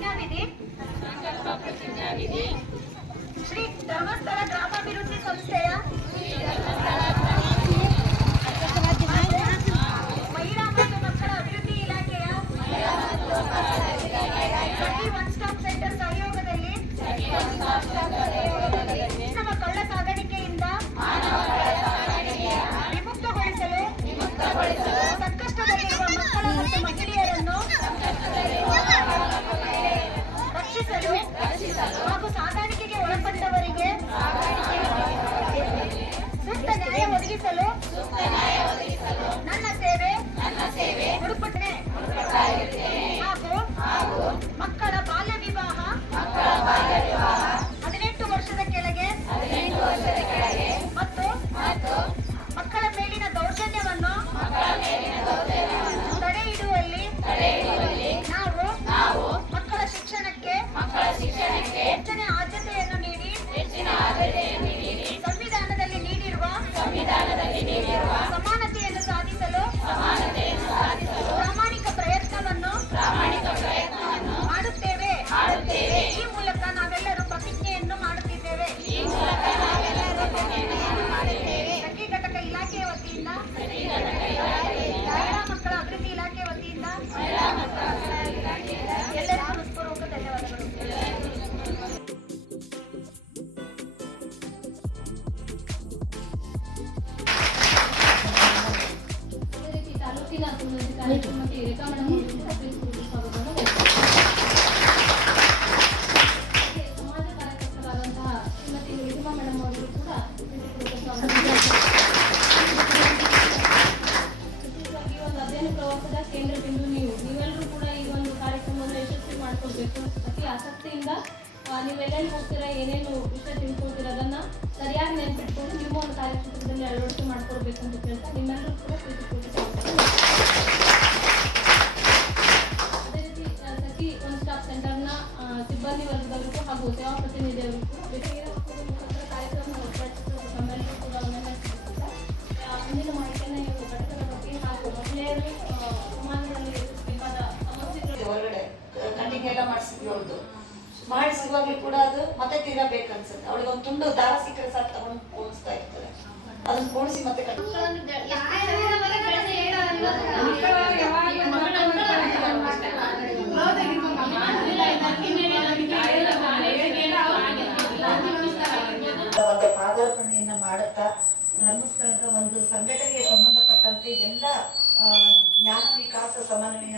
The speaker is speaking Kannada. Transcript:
ಪ್ರತಿಜ್ಞಾವಿಧಿ ಶ್ರೀ ಧರ್ಮಸ್ಥಳ ಗ್ರಾಮಾಭಿವೃದ್ಧಿ ಸಂಸ್ಥೆಯ ಒದಗಿಸಲು ನನ್ನ ಸೇವೆ ನನ್ನ ಸೇವೆ ಹಾಗೂ Amen. ಕಾರ್ಯಕ್ರಮಕ್ಕೆ ರೇಖಾ ಮೇಡಮ್ ಸಮಾಜ ಕಾರ್ಯಕರ್ತರಾದಂತಹ ಶ್ರೀಮತಿ ರಿಧಿಮಾ ಮೇಡಮ್ ಅವರು ಕೂಡ ಈ ಒಂದು ಅಧ್ಯಯನ ಪ್ರವಾಸದ ಕೇಂದ್ರ ಬಿಂದು ನೀವು ನೀವೆಲ್ಲರೂ ಕೂಡ ಈ ಒಂದು ಕಾರ್ಯಕ್ರಮವನ್ನು ಯಶಸ್ವಿ ಮಾಡ್ಕೊಳ್ಬೇಕು ಅತಿ ಆಸಕ್ತಿಯಿಂದ ನೀವೆಲ್ಲೇನು ಹೋಗ್ತೀರಾ ಏನೇನು ವಿಷಯ ತಿಳ್ಕೊಳ್ತೀರಾ ಅದನ್ನ ಸರಿಯಾಗಿ ನೆನ್ಪಿಟ್ಕೊಂಡು ನಿಮ್ಮ ಒಂದು ಕಾರ್ಯಕ್ಷೇತ್ರದಲ್ಲಿ ಅಳವಡಿಕೆ ಮಾಡ್ಕೊಳ್ಬೇಕು ಅಂತ ಕೇಳ್ತಾ ನಿಮ್ಮೆಲ್ಲರೂ ಹಾಗೂ ಸೇವಾ ಪ್ರತಿನಿಧಿಯವರಿಗೂ ಬೇಸಿಗೆ ಹಕ್ಕುಗಳ ಮುಖಾಂತರ ಕಾರ್ಯಕ್ರಮ ಹೊರತುಪಡಿಸಿದ ತಮ್ಮೆಲ್ಲರೂ ಕೂಡ ಮುಂದಿನ ಮಾಹಿತಿಯನ್ನು ನೀವು ಘಟಕದ ಬಗ್ಗೆ ಹಾಗೂ ಮಹಿಳೆಯರು ಸಮಾಜದಲ್ಲಿ ಎದುರಿಸಬೇಕಾದ ಸಮಸ್ಯೆಗಳು ಹೊರಗಡೆ ಕಟಿಂಗ್ ಎಲ್ಲ ಮಾಡಿಸಿದ್ವಿ ಅವಳದು ಮಾಡಿಸುವಾಗ್ಲೂ ಕೂಡ ಅದು ಮತ್ತೆ ತಿರ್ಗಾ ಬೇಕನ್ಸುತ್ತೆ ಅವಳಿಗೆ ಒಂದು ತುಂಡು ದಾರ ಸಿಕ್ಕರೆ ಸಾಕು ತಗೊಂಡು ಪೋಣಿಸ್ತಾ ಇರ್ತಾರೆ. ಅದನ್ನ ಪೋಣಿಸಿ ಮತ್ತೆ ಕಟ್ ಮಾಡುತ್ತಾ. ಧರ್ಮಸ್ಥಳದ ಒಂದು ಸಂಘಟನೆಗೆ ಸಂಬಂಧಪಟ್ಟಂತೆ ಎಲ್ಲ ಜ್ಞಾನ ವಿಕಾಸ ಸಮನ್ವಯ